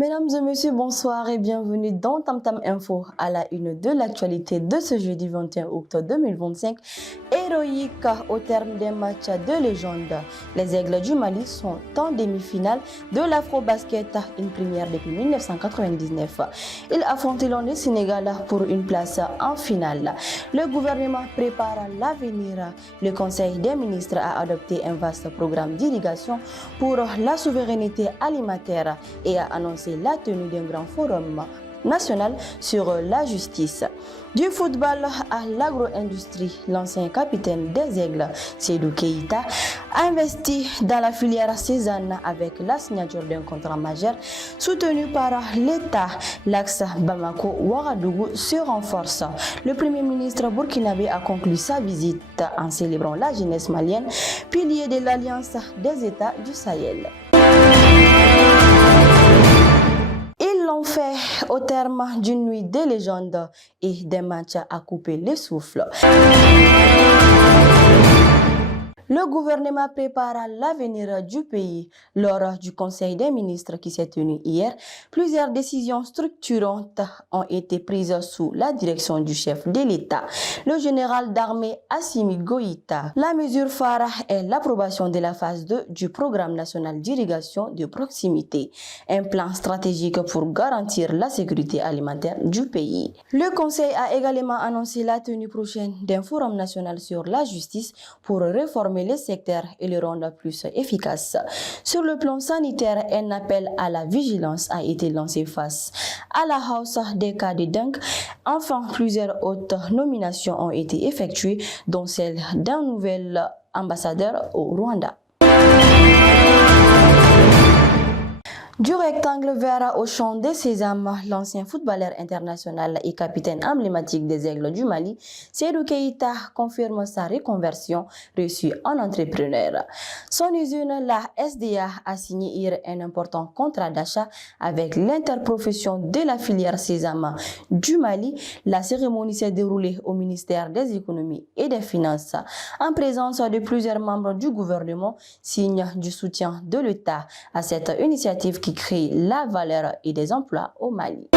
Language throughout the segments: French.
Mesdames et messieurs, bonsoir et bienvenue dans Tam Tam Info à la une de l'actualité de ce jeudi 21 octobre 2025. Héroïque au terme des matchs de légende. Les Aigles du Mali sont en demi-finale de l'Afro-Basket, une première depuis 1999. Ils affronteront le Sénégal pour une place en finale. Le gouvernement prépare l'avenir. Le Conseil des ministres a adopté un vaste programme d'irrigation pour la souveraineté alimentaire et a annoncé la tenue d'un grand forum national sur la justice. Du football à l'agro-industrie, l'ancien capitaine des Aigles, Seydou Keïta, a investi dans la filière Cézanne avec la signature d'un contrat majeur soutenu par l'État. L'axe Bamako-Ouagadougou se renforce. Le Premier ministre burkinabé a conclu sa visite en célébrant la jeunesse malienne, pilier de l'Alliance des États du Sahel. Ils l'ont fait au terme d'une nuit de légende et des matchs à couper le souffle. Le gouvernement prépare l'avenir du pays. Lors du Conseil des ministres qui s'est tenu hier, plusieurs décisions structurantes ont été prises sous la direction du chef de l'État, le général d'armée Assimi Goïta. La mesure phare est l'approbation de la phase 2 du programme national d'irrigation de proximité, un plan stratégique pour garantir la sécurité alimentaire du pays. Le Conseil a également annoncé la tenue prochaine d'un forum national sur la justice pour réformer les secteurs et le rendre plus efficace. Sur le plan sanitaire, un appel à la vigilance a été lancé face à la hausse des cas de dengue. Enfin, plusieurs autres nominations ont été effectuées, dont celle d'un nouvel ambassadeur au Rwanda. Du rectangle vert au champ de sésame, l'ancien footballeur international et capitaine emblématique des Aigles du Mali, Seydou Keïta confirme sa reconversion reçue en entrepreneur. Son usine, la SDA, a signé hier un important contrat d'achat avec l'interprofession de la filière sésame du Mali. La cérémonie s'est déroulée au ministère des Économies et des Finances en présence de plusieurs membres du gouvernement, signe du soutien de l'État à cette initiative qui crée la valeur et des emplois au Mali.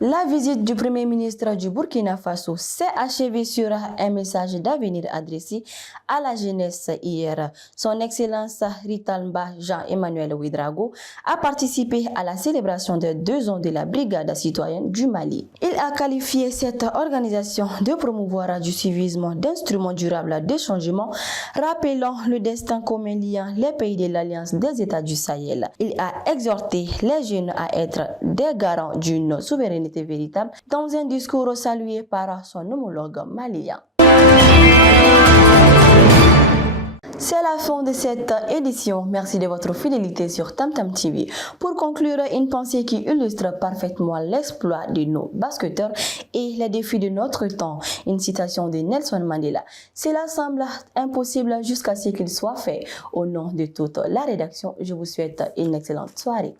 La visite du Premier ministre du Burkina Faso s'est achevée sur un message d'avenir adressé à la jeunesse hier. Son Excellence Ritalmba Jean-Emmanuel Ouedraogo a participé à la célébration des 2 ans de la Brigade citoyenne du Mali. Il a qualifié cette organisation de promouvoir du civisme d'instrument durable de changement, rappelant le destin commun liant les pays de l'Alliance des États du Sahel. Il a exhorté les jeunes à être des garants d'une souveraineté véritable dans un discours salué par son homologue malien. C'est la fin de cette édition. Merci de votre fidélité sur Tam Tam TV. Pour conclure, une pensée qui illustre parfaitement l'exploit de nos basketteurs et les défis de notre temps. Une citation de Nelson Mandela. Cela semble impossible jusqu'à ce qu'il soit fait. Au nom de toute la rédaction, je vous souhaite une excellente soirée.